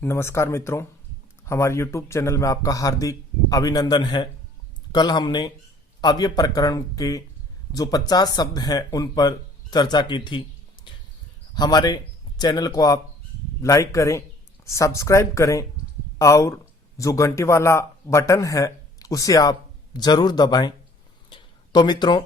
नमस्कार मित्रों, हमारे YouTube चैनल में आपका हार्दिक अभिनंदन है। कल हमने अव्यय प्रकरण के जो 50 शब्द हैं उन पर चर्चा की थी। हमारे चैनल को आप लाइक करें, सब्सक्राइब करें और जो घंटी वाला बटन है उसे आप जरूर दबाएं। तो मित्रों,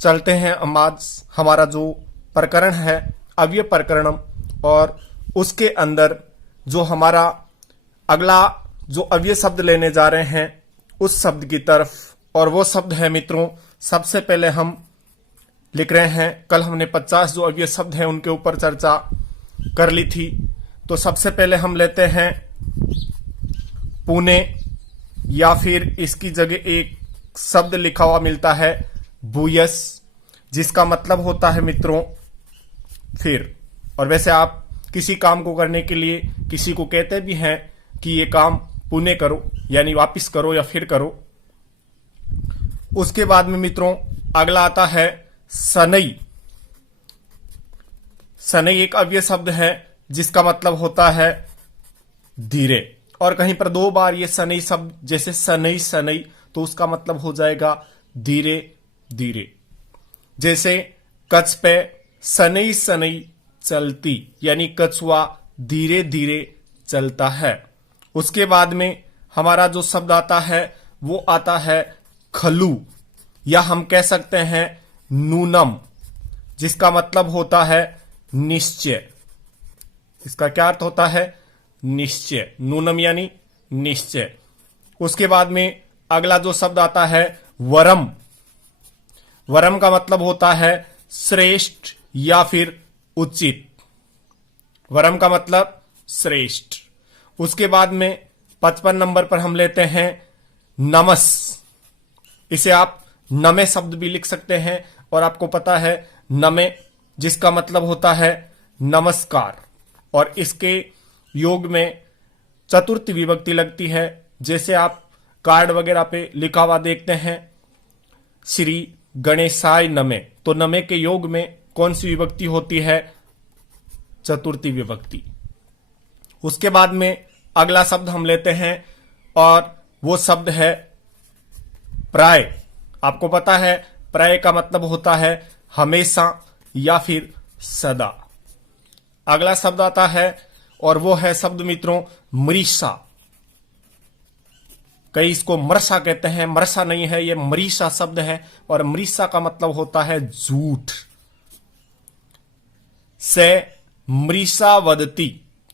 चलते हैं हम आज हमारा जो प्रकरण है अव्यय प्रकरणम, और उसके अंदर जो हमारा अगला जो अव्यय शब्द लेने जा रहे हैं उस शब्द की तरफ। और वो शब्द है मित्रों, सबसे पहले हम लिख रहे हैं, कल हमने 50 जो अव्यय शब्द हैं उनके ऊपर चर्चा कर ली थी। तो सबसे पहले हम लेते हैं पुणे, या फिर इसकी जगह एक शब्द लिखा हुआ मिलता है भूयस, जिसका मतलब होता है मित्रों फिर। और वैसे आप किसी काम को करने के लिए किसी को कहते भी हैं कि ये काम पुणे करो, यानी वापिस करो या फिर करो। उसके बाद में मित्रों अगला आता है सनई। सनई एक अव्यय शब्द है जिसका मतलब होता है धीरे, और कहीं पर दो बार ये सनई शब्द, जैसे सनई सनई, तो उसका मतलब हो जाएगा धीरे धीरे। जैसे कच्छ पे सनई सनई चलती, यानी कछुआ धीरे धीरे चलता है। उसके बाद में हमारा जो शब्द आता है वो आता है खलू, या हम कह सकते हैं नूनम, जिसका मतलब होता है निश्चय। इसका क्या अर्थ होता है? निश्चय। नूनम यानी निश्चय। उसके बाद में अगला जो शब्द आता है वरम। वरम का मतलब होता है श्रेष्ठ या फिर उचित। वरम का मतलब श्रेष्ठ। उसके बाद में 55 नंबर पर हम लेते हैं नमस। इसे आप नमे शब्द भी लिख सकते हैं, और आपको पता है नमे जिसका मतलब होता है नमस्कार, और इसके योग में चतुर्थी विभक्ति लगती है। जैसे आप कार्ड वगैरह पे लिखा हुआ देखते हैं श्री गणेशाय नमे, तो नमे के योग में कौन सी विभक्ति होती है? चतुर्थी विभक्ति। उसके बाद में अगला शब्द हम लेते हैं, और वो शब्द है प्राय। आपको पता है प्राय का मतलब होता है हमेशा या फिर सदा। अगला शब्द आता है और वो है शब्द मित्रों मरीषा। कई इसको मरसा कहते हैं, मरसा नहीं है, ये मरीषा शब्द है, और मरीषा का मतलब होता है झूठ। से मृषा वदती,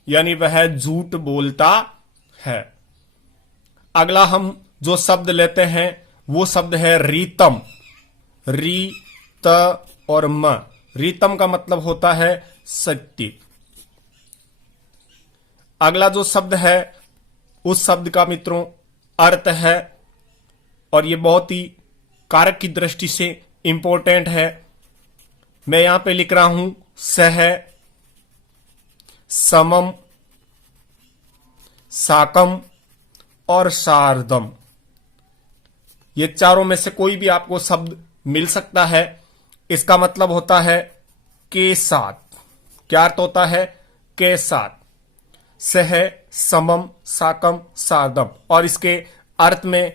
यानी वह झूठ बोलता है। अगला हम जो शब्द लेते हैं वो शब्द है रीतम। री त और म। रीतम का मतलब होता है सत्य। अगला जो शब्द है उस शब्द का मित्रों अर्थ है, और ये बहुत ही कारक की दृष्टि से इंपॉर्टेंट है। मैं यहां पे लिख रहा हूं सह, समम, साकम और शार्दम। ये चारों में से कोई भी आपको शब्द मिल सकता है। इसका मतलब होता है के साथ। क्या अर्थ होता है? के साथ। सह, समम, साकम, शार्दम, और इसके अर्थ में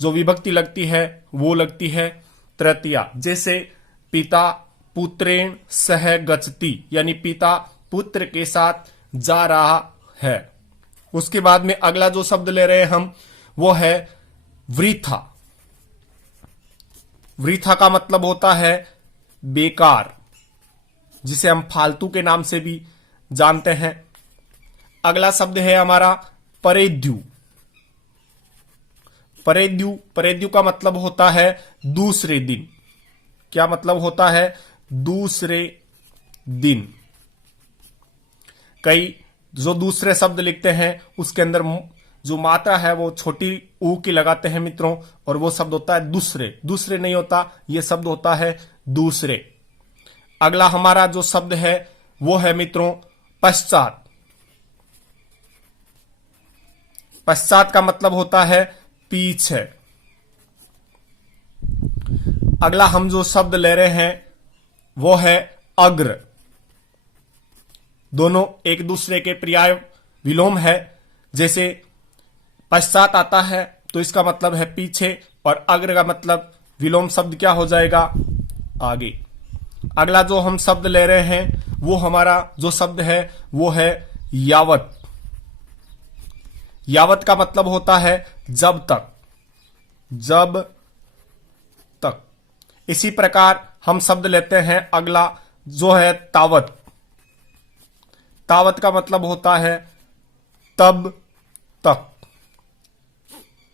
जो विभक्ति लगती है वो लगती है तृतीया। जैसे पिता पुत्रेण सह गच्छति, यानी पिता पुत्र के साथ जा रहा है। उसके बाद में अगला जो शब्द ले रहे हैं हम वो है वृथा। वृथा का मतलब होता है बेकार, जिसे हम फालतू के नाम से भी जानते हैं। अगला शब्द है हमारा परेद्यु। परेद्यु, परेद्यु का मतलब होता है दूसरे दिन। क्या मतलब होता है? दूसरे दिन। कई जो दूसरे शब्द लिखते हैं उसके अंदर जो मात्रा है वो छोटी ऊ की लगाते हैं मित्रों, और वो शब्द होता है दूसरे। दूसरे नहीं होता, ये शब्द होता है दूसरे। अगला हमारा जो शब्द है वो है मित्रों पश्चात। पश्चात का मतलब होता है पीछे। अगला हम जो शब्द ले रहे हैं वो है अग्र। दोनों एक दूसरे के पर्याय विलोम है। जैसे पश्चात आता है तो इसका मतलब है पीछे, और अग्र का मतलब विलोम शब्द क्या हो जाएगा, आगे। अगला जो हम शब्द ले रहे हैं वो हमारा जो शब्द है वो है यावत। यावत का मतलब होता है जब तक, जब तक। इसी प्रकार हम शब्द लेते हैं अगला जो है तावत। तावत का मतलब होता है तब तक।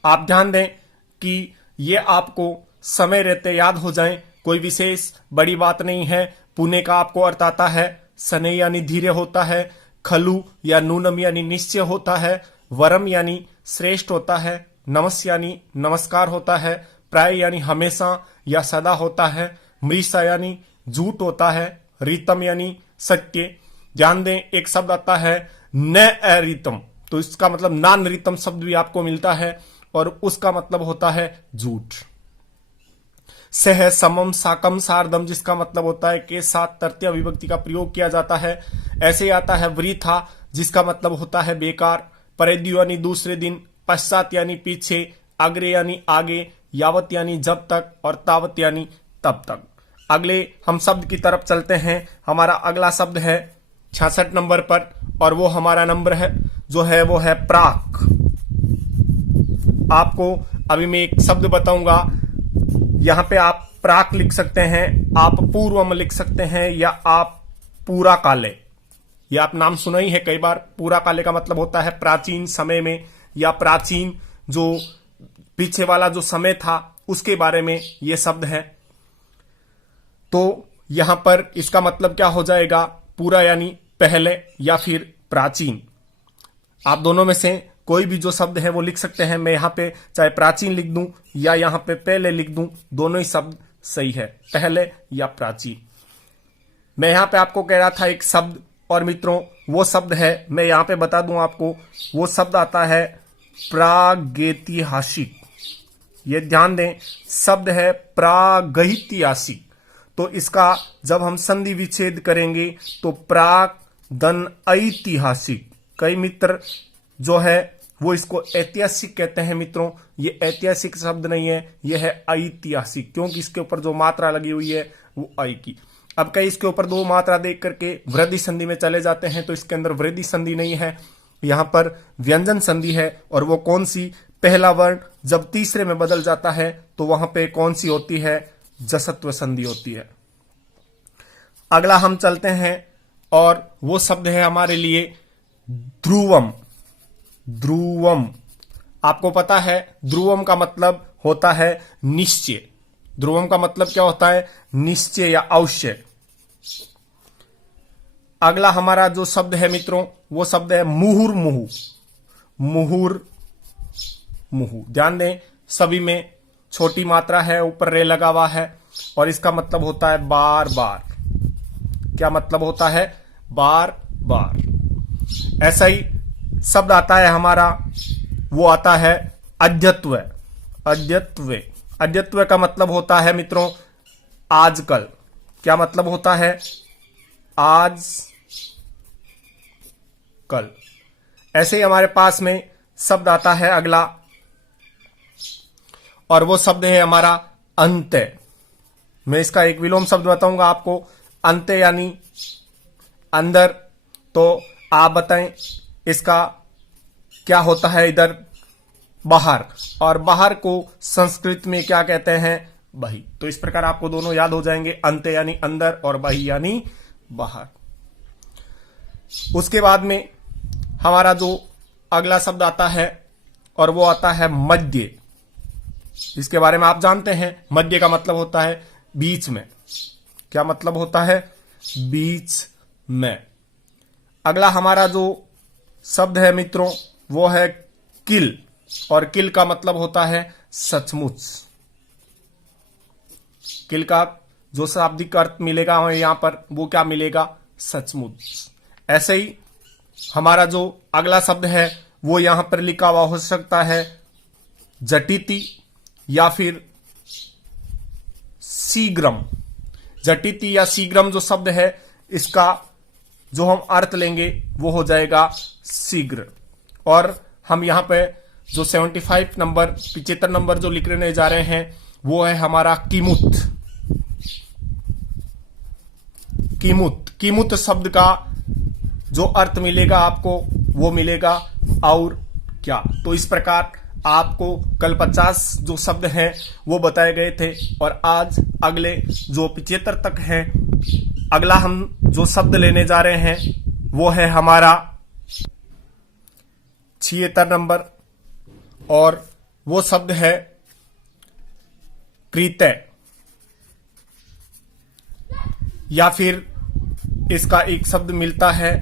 आप ध्यान दें कि ये आपको समय रहते याद हो जाएं, कोई विशेष बड़ी बात नहीं है। पुणे का आपको अर्थ आता है, शनै यानी धीरे होता है, खलु या नूनम यानी निश्चय होता है, वरम यानी श्रेष्ठ होता है, नमस् यानी नमस्कार होता है, प्राय यानी हमेशा या सदा होता है, मृषा यानी झूठ होता है, रीतम यानी सत्य। ध्यान दें एक शब्द आता है न अरीतम, तो इसका मतलब नान रीतम शब्द भी आपको मिलता है और उसका मतलब होता है झूठ। सह समम साकम सार्धम, जिसका मतलब होता है के साथ तृतीय विभक्ति का प्रयोग किया जाता है। ऐसे ही आता है वृथा, जिसका मतलब होता है बेकार, परेद्यु यानी दूसरे दिन, पश्चात यानी पीछे, अग्रे यानी आगे, यावत यानी जब तक, और तावत यानी तब तक। अगले हम शब्द की तरफ चलते हैं। हमारा अगला शब्द है 66 नंबर पर, और वो हमारा नंबर है जो है वो है प्राक। आपको अभी मैं एक शब्द बताऊंगा, यहां पे आप प्राक लिख सकते हैं, आप पूर्वम लिख सकते हैं, या आप पूरा काले। ये आप नाम सुना ही है कई बार। पूरा काले का मतलब होता है प्राचीन समय में, या प्राचीन जो पीछे वाला जो समय था उसके बारे में ये शब्द है। तो यहां पर इसका मतलब क्या हो जाएगा, पूरा यानी पहले या फिर प्राचीन। आप दोनों में से कोई भी जो शब्द है वो लिख सकते हैं। मैं यहां पे चाहे प्राचीन लिख दूं या यहां पे पहले लिख दूं, दोनों ही शब्द सही है, पहले या प्राचीन। मैं यहां पे आपको कह रहा था एक शब्द, और मित्रों वो शब्द है, मैं यहां पे बता दूं आपको, वो शब्द आता है प्रागैतिहासिक। ये ध्यान दें, शब्द है प्रागैतिहासिक। तो इसका जब हम संधि विच्छेद करेंगे तो प्राक धन ऐतिहासिक। कई मित्र जो है वो इसको ऐतिहासिक कहते हैं। मित्रों ये ऐतिहासिक शब्द नहीं है, यह है ऐतिहासिक, क्योंकि इसके ऊपर जो मात्रा लगी हुई है वो ऐ की। अब कई इसके ऊपर दो मात्रा देख करके वृद्धि संधि में चले जाते हैं, तो इसके अंदर वृद्धि संधि नहीं है, यहां पर व्यंजन संधि है। और वो कौन सी, पहला वर्ण जब तीसरे में बदल जाता है तो वहां पे कौन सी होती है, जसत्व संधि होती है। अगला हम चलते हैं, और वो शब्द है हमारे लिए ध्रुवम। ध्रुवम, आपको पता है ध्रुवम का मतलब होता है निश्चय। ध्रुवम का मतलब क्या होता है, निश्चय या अवश्य। अगला हमारा जो शब्द है मित्रों वो शब्द है मुहुर्मुहु। मुहुर्मुहु, ध्यान दें सभी में छोटी मात्रा है, ऊपर रे लगा हुआ है, और इसका मतलब होता है बार बार। क्या मतलब होता है, बार बार। ऐसा ही शब्द आता है हमारा, वो आता है अद्यत्व। अद्यत्व, अद्यत्व का मतलब होता है मित्रों आजकल। क्या मतलब होता है, आज कल। ऐसे ही हमारे पास में शब्द आता है अगला, और वो शब्द है हमारा अंत्य। मैं इसका एक विलोम शब्द बताऊंगा आपको, अंत्य यानी अंदर। तो आप बताएं इसका क्या होता है, इधर बाहर, और बाहर को संस्कृत में क्या कहते हैं, बही। तो इस प्रकार आपको दोनों याद हो जाएंगे, अंत्य यानी अंदर और बही यानी बाहर। उसके बाद में हमारा जो अगला शब्द आता है, और वो आता है मध्य। इसके बारे में आप जानते हैं, मध्य का मतलब होता है बीच में। क्या मतलब होता है, बीच में। अगला हमारा जो शब्द है मित्रों वो है किल, और किल का मतलब होता है सचमुच। किल का जो शाब्दिक अर्थ मिलेगा हमें यहां पर, वो क्या मिलेगा, सचमुच। ऐसे ही हमारा जो अगला शब्द है वो यहां पर लिखा हुआ हो सकता है जटिति या फिर शीघ्रम। जटिति या शीघ्रम जो शब्द है, इसका जो हम अर्थ लेंगे वो हो जाएगा शीघ्र। और हम यहां पे जो 75 नंबर 75 नंबर जो लिखने जा रहे हैं वो है हमारा कीमुत। कीमुत, कीमुत शब्द का जो अर्थ मिलेगा आपको वो मिलेगा और क्या। तो इस प्रकार आपको कल 50 जो शब्द हैं वो बताए गए थे और आज अगले जो 75 तक हैं, अगला हम जो शब्द लेने जा रहे हैं वो है हमारा 76 नंबर और वो शब्द है कृत्य, या फिर इसका एक शब्द मिलता है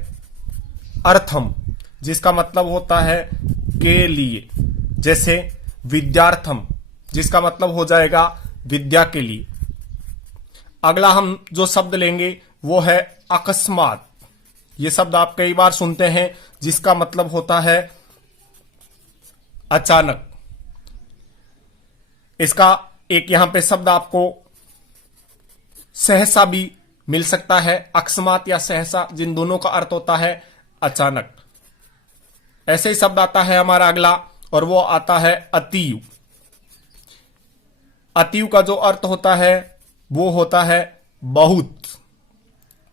अर्थम, जिसका मतलब होता है के लिए। जैसे विद्यार्थम, जिसका मतलब हो जाएगा विद्या के लिए। अगला हम जो शब्द लेंगे वो है अकस्मात। ये शब्द आप कई बार सुनते हैं, जिसका मतलब होता है अचानक। इसका एक यहां पे शब्द आपको सहसा भी मिल सकता है। अकस्मात या सहसा, जिन दोनों का अर्थ होता है अचानक। ऐसे ही शब्द आता है हमारा अगला और वो आता है अतीव। अतीव का जो अर्थ होता है वो होता है बहुत।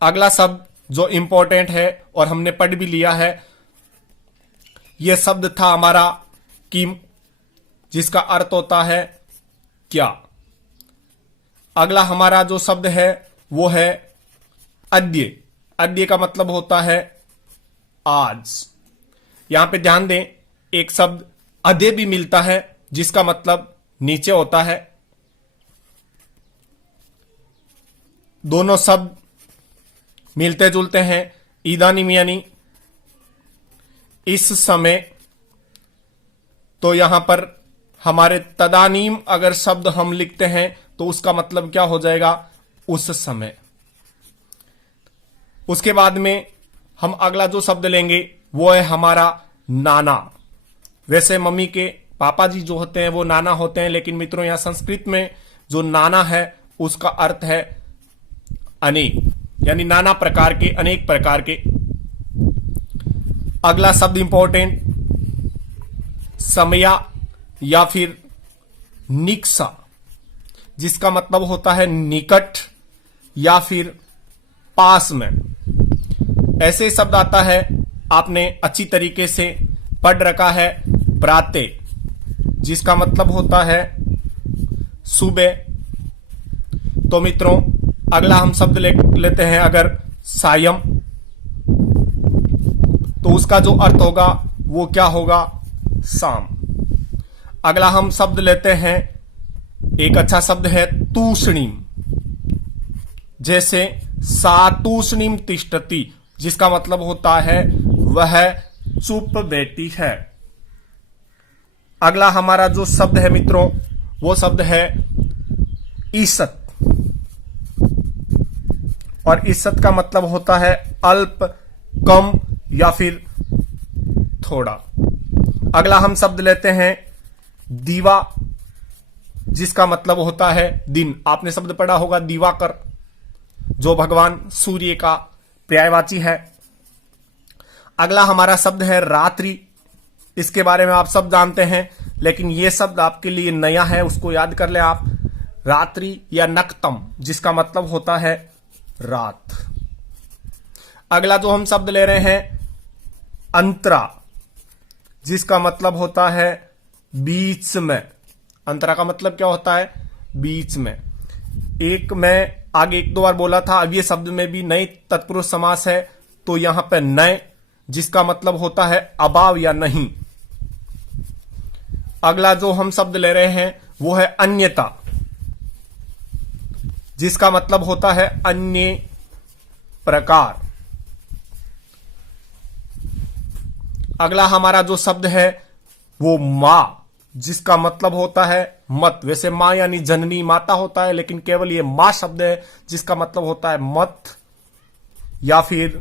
अगला शब्द जो इंपॉर्टेंट है और हमने पढ़ भी लिया है, यह शब्द था हमारा किम, जिसका अर्थ होता है क्या। अगला हमारा जो शब्द है वो है अद्य। अद्य का मतलब होता है आज। यहां पे ध्यान दें, एक शब्द अदे भी मिलता है, जिसका मतलब नीचे होता है। दोनों शब्द मिलते जुलते हैं। इदानीम यानी इस समय, तो यहां पर हमारे तदानीम अगर शब्द हम लिखते हैं तो उसका मतलब क्या हो जाएगा, उस समय। उसके बाद में हम अगला जो शब्द लेंगे वो है हमारा नाना। वैसे मम्मी के पापा जी जो होते हैं वो नाना होते हैं, लेकिन मित्रों यहां संस्कृत में जो नाना है उसका अर्थ है अनेक, यानी नाना प्रकार के, अनेक प्रकार के। अगला शब्द इंपॉर्टेंट समया या फिर निकसा, जिसका मतलब होता है निकट या फिर पास में। ऐसे शब्द आता है, आपने अच्छी तरीके से पढ़ रखा है प्रातः, जिसका मतलब होता है सुबह। तो मित्रों अगला हम शब्द लेते हैं अगर सायं, तो उसका जो अर्थ होगा वो क्या होगा, शाम। अगला हम शब्द लेते हैं, एक अच्छा शब्द है तूष्णीम। जैसे सातूष्णीम तिष्ठति, जिसका मतलब होता है वह चुप बैठी है। अगला हमारा जो शब्द है मित्रों वो शब्द है ईसत, और ईसत का मतलब होता है अल्प, कम या फिर थोड़ा। अगला हम शब्द लेते हैं दीवा, जिसका मतलब होता है दिन। आपने शब्द पढ़ा होगा दिवाकर, जो भगवान सूर्य का पर्यायवाची है। अगला हमारा शब्द है रात्रि। इसके बारे में आप सब जानते हैं, लेकिन यह शब्द आपके लिए नया है, उसको याद कर लें आप। रात्रि या नक्तम, जिसका मतलब होता है रात। अगला जो हम शब्द ले रहे हैं अंतरा, जिसका मतलब होता है बीच में। अंतरा का मतलब क्या होता है, बीच में। एक मैं आगे एक दो बार बोला था, अब ये शब्द में भी नए तत्पुरुष समास है, तो यहां पे नए, जिसका मतलब होता है अभाव या नहीं। अगला जो हम शब्द ले रहे हैं वो है अन्यता, जिसका मतलब होता है अन्य प्रकार। अगला हमारा जो शब्द है वो मां, जिसका मतलब होता है मत। वैसे मां यानी जननी माता होता है, लेकिन केवल ये मां शब्द है जिसका मतलब होता है मत या फिर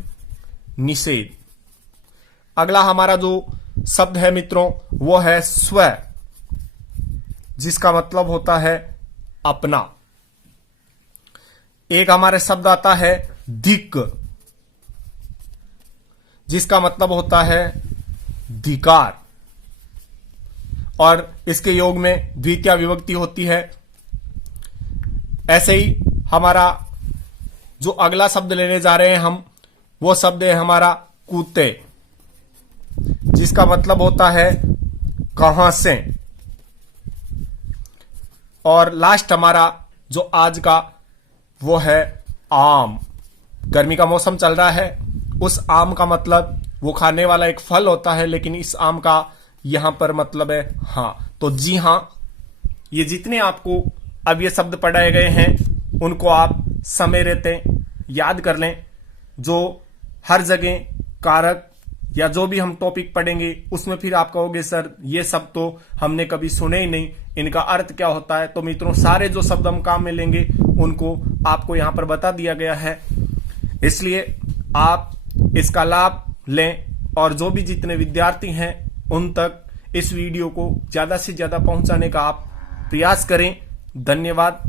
निषेध। अगला हमारा जो शब्द है मित्रों वो है स्व, जिसका मतलब होता है अपना। एक हमारे शब्द आता है दिक्, जिसका मतलब होता है धिकार, और इसके योग में द्वितीय विभक्ति होती है। ऐसे ही हमारा जो अगला शब्द लेने जा रहे हैं हम, वो शब्द है हमारा कूते, जिसका मतलब होता है कहां से। और लास्ट हमारा जो आज का वो है आम। गर्मी का मौसम चल रहा है, उस आम का मतलब वो खाने वाला एक फल होता है, लेकिन इस आम का यहां पर मतलब है हां। तो जी हां, ये जितने आपको अब ये शब्द पढ़ाए गए हैं उनको आप समय रहते याद कर लें। जो हर जगह कारक या जो भी हम टॉपिक पढ़ेंगे उसमें फिर आप कहोगे सर ये सब तो हमने कभी सुने ही नहीं, इनका अर्थ क्या होता है। तो मित्रों, सारे जो शब्द हम काम में लेंगे उनको आपको यहां पर बता दिया गया है, इसलिए आप इसका लाभ लें और जो भी जितने विद्यार्थी हैं उन तक इस वीडियो को ज्यादा से ज्यादा पहुंचाने का आप प्रयास करें। धन्यवाद।